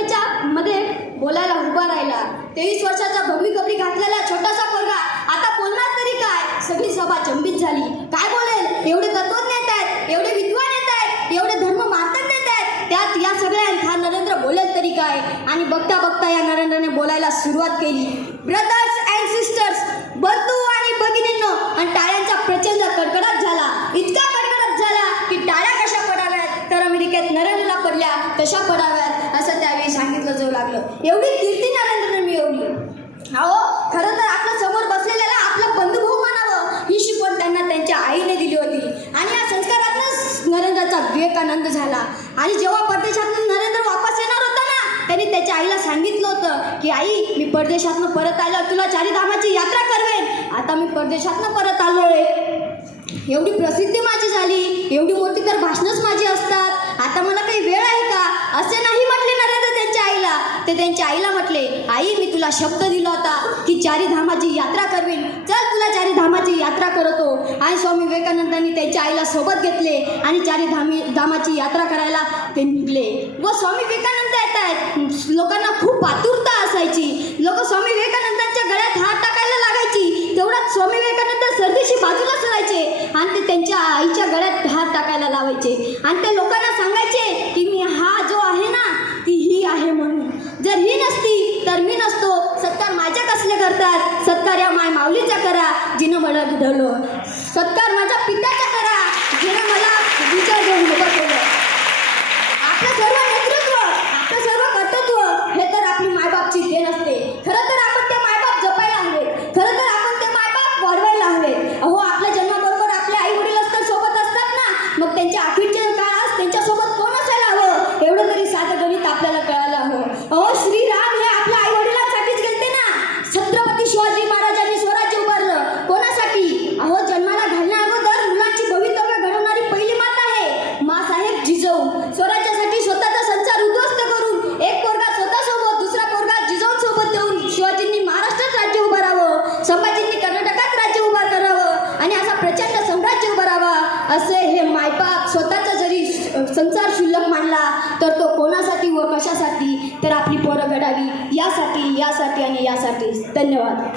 सभेच्या मध्ये बोलायला उभा राहिला. तेवीस वर्षाचा भगवी कपडी घातलेला छोटासा पोरगा आता बोलणार तरी काय? सगळी सभा चंबित झाली. काय बोलेल? एवढे तत्वज्ञ येत आहेत एवढे विद्वान येत आहेत एवढे धर्म मार्तज्ञ येत आहेत. त्यात या सगळ्या हा नरेंद्र बोलेल तरी काय? आणि बघता बघता या नरेंद्रने बोलायला सुरुवात केली. ब्रदर्स अँड सिस्टर्स बंधू आणि भगिनींनो आणि टाळ्यांचा प्रचंड कडकडाट झाला. इतका कडकडाट झाला की टाळ्या कशा पडाव्यात? तर अमेरिकेत नरेंद्रला पडल्या कशा पडाव्यात असं त्या त्यावेळी सांगितलं जाऊ लागलं. एवढी कीर्ती नरेंद्रने मिळवली. अहो खरं तर आपल्यासमोर बसलेल्याला आपलं बंधुभाऊ म्हणावं. ही शिकवण त्यांना त्यांच्या आईने दिली होती. आणि या संस्कारातूनच नरेंद्राचा विवेकानंद झाला. आणि जेव्हा परदेशातून नरेंद्र वापस येणार होता ना त्यांनी त्याच्या आईला सांगितलं होतं की आई मी परदेशातनं परत आलं तुला चारिधामाची यात्रा करवेन. आता मी परदेशातनं परत आलोय. एवढी प्रसिद्धी माझी झाली. एवढी मोठी तर भाषणच ते त्यांच्या आईला म्हटले आई मी तुला शब्द दिला होता की चारी धामाची यात्रा करवीन. चल तुला चारी धामाची यात्रा करतो. आणि स्वामी विवेकानंदांनी त्यांच्या आईला सोबत घेतले आणि चारी धामी धामाची यात्रा करायला ते निघले. व स्वामी विवेकानंद येत आहेत. लोकांना खूप आतुरता असायची. लोक स्वामी विवेकानंदांच्या गळ्यात हात टाकायला लागायची. तेवढ्यात स्वामी विवेकानंद सर्दीशी बाजूला सरायचे आणि ते त्यांच्या आईच्या गळ्यात हात टाकायला लावायचे. आणि ते लोकांना सांगायचे की मी हा जो आहे ना ती ही आहे म्हणून जर ही नसती तर मी नसतो सत्कार माझ्या कसले करतात सत्कार या माय माऊलीचा करा जिनं मला घडवलं सत्कार माझ्या पित्याचा करा जिनं मला विचार घेऊन उभं केलं. आपलं सर्व नेतृत्व आपलं सर्व कर्तृत्व हे तर आपली मायबापची देण असते. खरं तर आपण ते मायबाप जपायला हवे. खरं तर आपण ते मायबाप वाढवायला हवे. अहो आपलं आणि असा प्रचंड साम्राज्य उभारावा असे हे मायबाप स्वतःचा जरी संसार शुल्लक मानला तर तो कोणासाठी व कशासाठी? तर आपली पोरं घडावी यासाठी यासाठी आणि यासाठी. धन्यवाद.